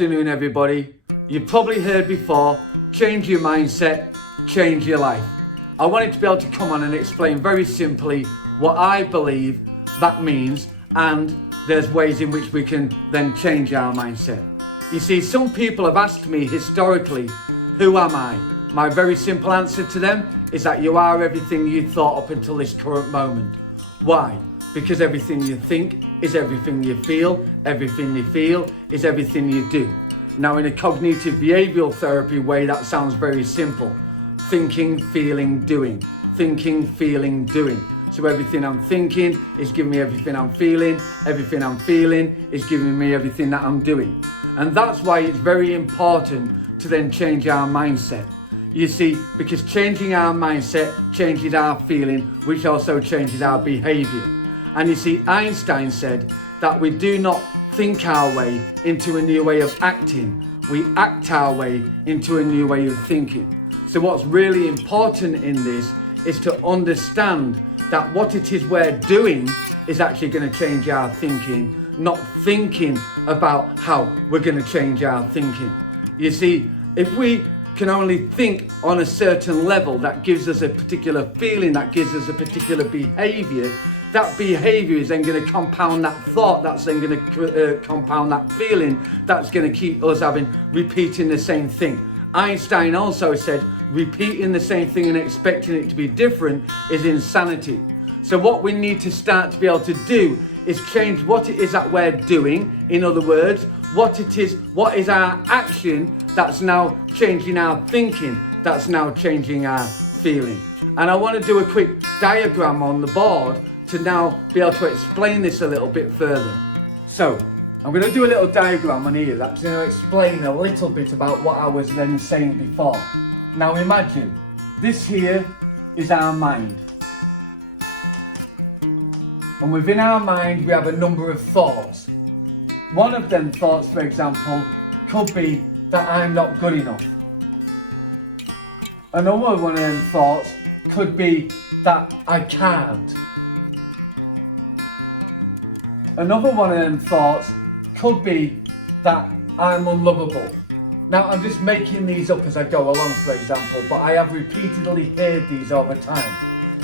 Good afternoon, everybody. You've probably heard before, change your mindset, change your life. I wanted to be able to come on and explain very simply what I believe that means, and there's ways in which we can then change our mindset. You see, some people have asked me historically, who am I? My very simple answer to them is that you are everything you thought up until this current moment. Why? Because everything you think is everything you feel is everything you do. Now, in a cognitive behavioral therapy way, that sounds very simple. Thinking, feeling, doing. Thinking, feeling, doing. So everything I'm thinking is giving me everything I'm feeling is giving me everything that I'm doing. And that's why it's very important to then change our mindset. You see, because changing our mindset changes our feeling, which also changes our behavior. And you see, Einstein said that we do not think our way into a new way of acting, we act our way into a new way of thinking. So what's really important in this is to understand that what it is we're doing is actually going to change our thinking, not thinking about how we're going to change our thinking. You see, if we can only think on a certain level that gives us a particular feeling, that gives us a particular behavior, that behavior is then going to compound that thought, that's then going to compound that feeling, that's going to keep us repeating the same thing. Einstein also said repeating the same thing and expecting it to be different is insanity. So what we need to start to be able to do is change what it is that we're doing. In other words, what is our action that's now changing our thinking, that's now changing our feeling. And I want to do a quick diagram on the board to now be able to explain this a little bit further. So I'm going to do a little diagram on here that's going to explain a little bit about what I was then saying before. Now imagine, this here is our mind. And within our mind we have a number of thoughts. One of them thoughts, for example, could be that I'm not good enough. Another one of them thoughts could be that I can't. Another one of them thoughts could be that I'm unlovable. Now, I'm just making these up as I go along, for example, but I have repeatedly heard these over time.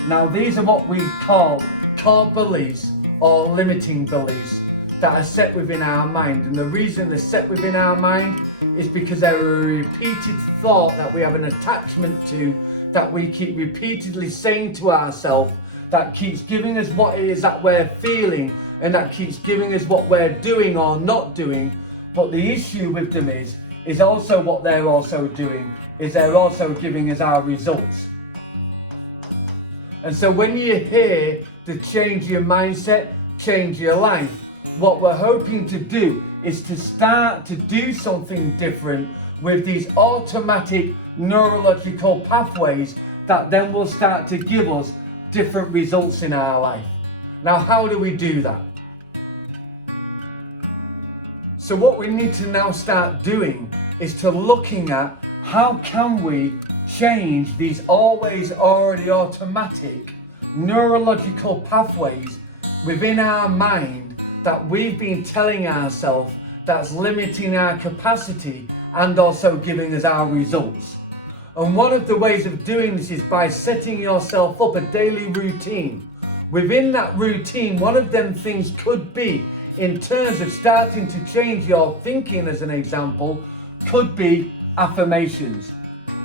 Now, these are what we call core beliefs or limiting beliefs that are set within our mind. And the reason they're set within our mind is because they're a repeated thought that we have an attachment to, that we keep repeatedly saying to ourselves, that keeps giving us what it is that we're feeling, and that keeps giving us what we're doing or not doing. But the issue with them is also what they're also doing, is they're also giving us our results. And so when you hear to change your mindset, change your life, what we're hoping to do is to start to do something different with these automatic neurological pathways that then will start to give us different results in our life. Now, how do we do that? So what we need to now start doing is to looking at how can we change these always already automatic neurological pathways within our mind that we've been telling ourselves that's limiting our capacity and also giving us our results. And one of the ways of doing this is by setting yourself up a daily routine. Within that routine, one of them things could be, in terms of starting to change your thinking as an example, could be affirmations.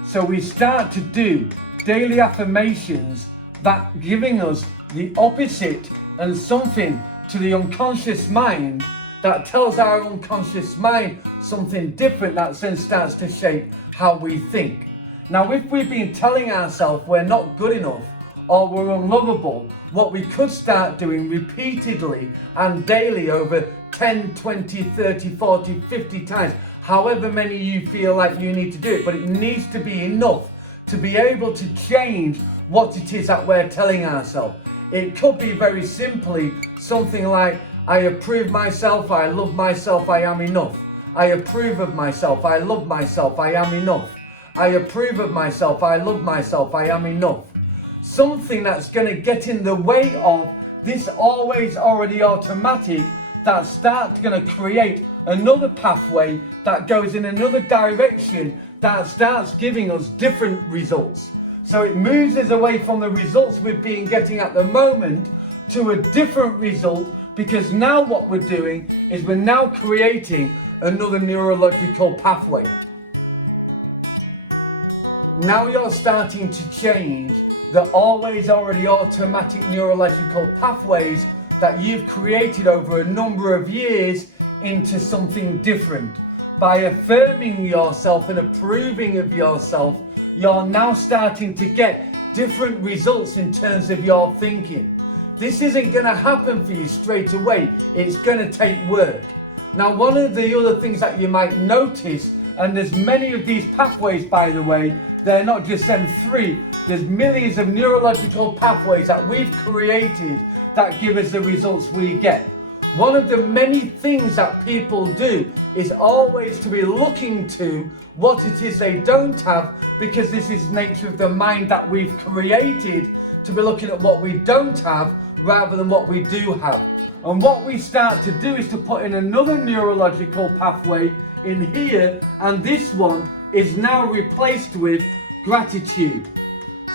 So we start to do daily affirmations that giving us the opposite and something to the unconscious mind that tells our unconscious mind something different that then starts to shape how we think. Now, if we've been telling ourselves we're not good enough or we're unlovable, what we could start doing repeatedly and daily over 10, 20, 30, 40, 50 times, however many you feel like you need to do it, but it needs to be enough to be able to change what it is that we're telling ourselves. It could be very simply something like, I approve myself, I love myself, I am enough. I approve of myself, I love myself, I am enough. I approve of myself, I love myself, I am enough. Something that's going to get in the way of this always already automatic that starts going to create another pathway that goes in another direction that starts giving us different results. So it moves us away from the results we've been getting at the moment to a different result, because now what we're doing is we're now creating another neurological pathway. Now you're starting to change the always already automatic neurological pathways that you've created over a number of years into something different. By affirming yourself and approving of yourself, you're now starting to get different results in terms of your thinking. This isn't going to happen for you straight away. It's going to take work. Now, one of the other things that you might notice, and there's many of these pathways, by the way, they're not just them three, there's millions of neurological pathways that we've created that give us the results we get. One of the many things that people do is always to be looking to what it is they don't have, because this is the nature of the mind that we've created, to be looking at what we don't have rather than what we do have. And what we start to do is to put in another neurological pathway in here, and this one is now replaced with gratitude.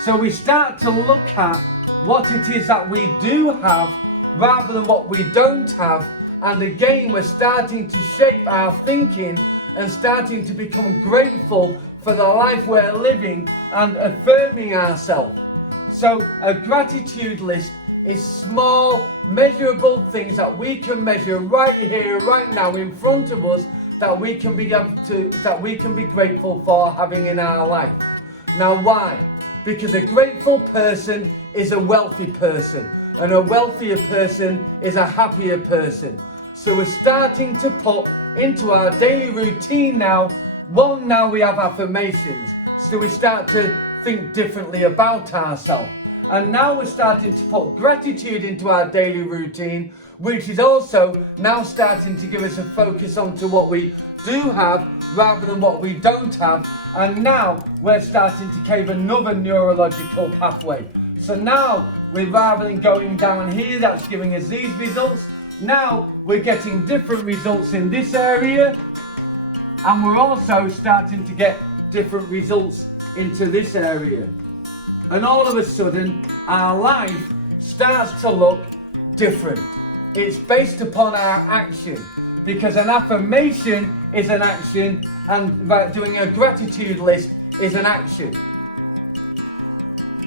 So we start to look at what it is that we do have rather than what we don't have, and again we're starting to shape our thinking and starting to become grateful for the life we're living and affirming ourselves. So a gratitude list is small, measurable things that we can measure right here, right now, in front of us, that we can be grateful for having in our life. Now, why? Because a grateful person is a wealthy person, and a wealthier person is a happier person. So we're starting to put into our daily routine now. One, now we have affirmations, so we start to think differently about ourselves. And now we're starting to put gratitude into our daily routine, which is also now starting to give us a focus onto what we do have rather than what we don't have. And now we're starting to cave another neurological pathway. So now we're, rather than going down here, that's giving us these results. Now we're getting different results in this area, and we're also starting to get different results into this area. And all of a sudden, our life starts to look different. It's based upon our action, because an affirmation is an action, and doing a gratitude list is an action.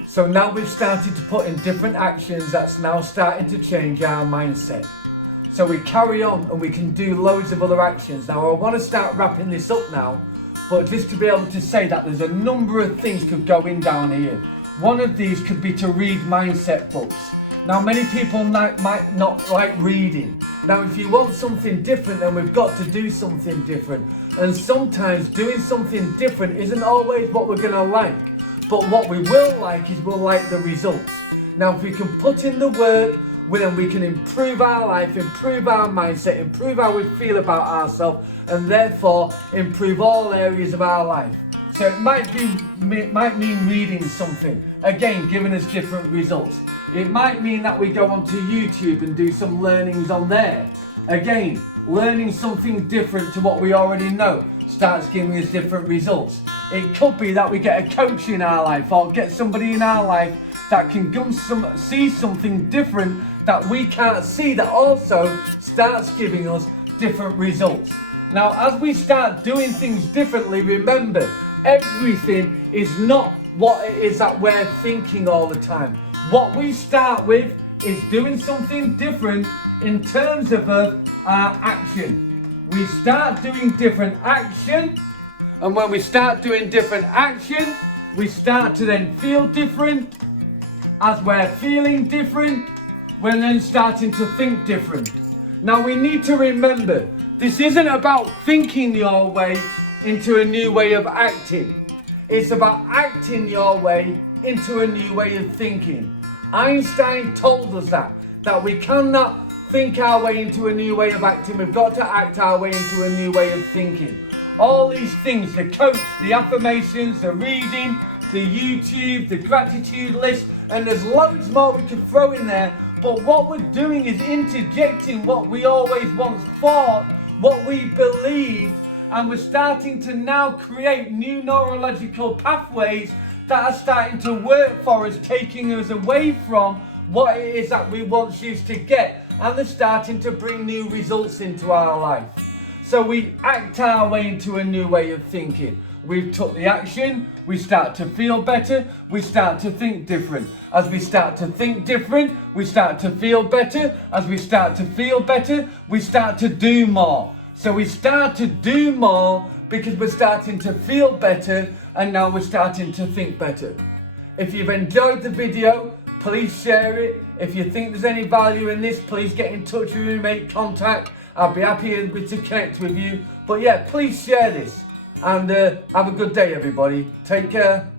So now we've started to put in different actions that's now starting to change our mindset. So we carry on and we can do loads of other actions. Now I want to start wrapping this up now, but just to be able to say that there's a number of things could go in down here. One of these could be to read mindset books. Now many people might not like reading. Now if you want something different, then we've got to do something different. And sometimes doing something different isn't always what we're going to like. But what we will like is we'll like the results. Now if we can put in the work, then we can improve our life, improve our mindset, improve how we feel about ourselves, and therefore improve all areas of our life. So it might mean reading something, again giving us different results. It might mean that we go onto YouTube and do some learnings on there. Again, learning something different to what we already know starts giving us different results. It could be that we get a coach in our life, or get somebody in our life that can see something different that we can't see, that also starts giving us different results. Now, as we start doing things differently, remember, everything is not what it is that we're thinking all the time. What we start with is doing something different in terms of our action. We start doing different action, and when we start doing different action, we start to then feel different. As we're feeling different, we're then starting to think different. Now we need to remember, this isn't about thinking your way into a new way of acting. It's about acting your way into a new way of thinking. Einstein told us that we cannot think our way into a new way of acting. We've got to act our way into a new way of thinking. All these things, the coach, the affirmations, the reading, the YouTube, the gratitude list, and there's loads more we could throw in there. But what we're doing is interjecting what we always once thought what we believe, and we're starting to now create new neurological pathways that are starting to work for us, taking us away from what it is that we once used to get, and they're starting to bring new results into our life. So we act our way into a new way of thinking. We've took the action, we start to feel better, we start to think different. As we start to think different, we start to feel better. As we start to feel better, we start to do more. So we start to do more because we're starting to feel better, and now we're starting to think better. If you've enjoyed the video, please share it. If you think there's any value in this, please get in touch with me, make contact. I'll be happy to connect with you. But yeah, please share this. And have a good day, everybody. Take care.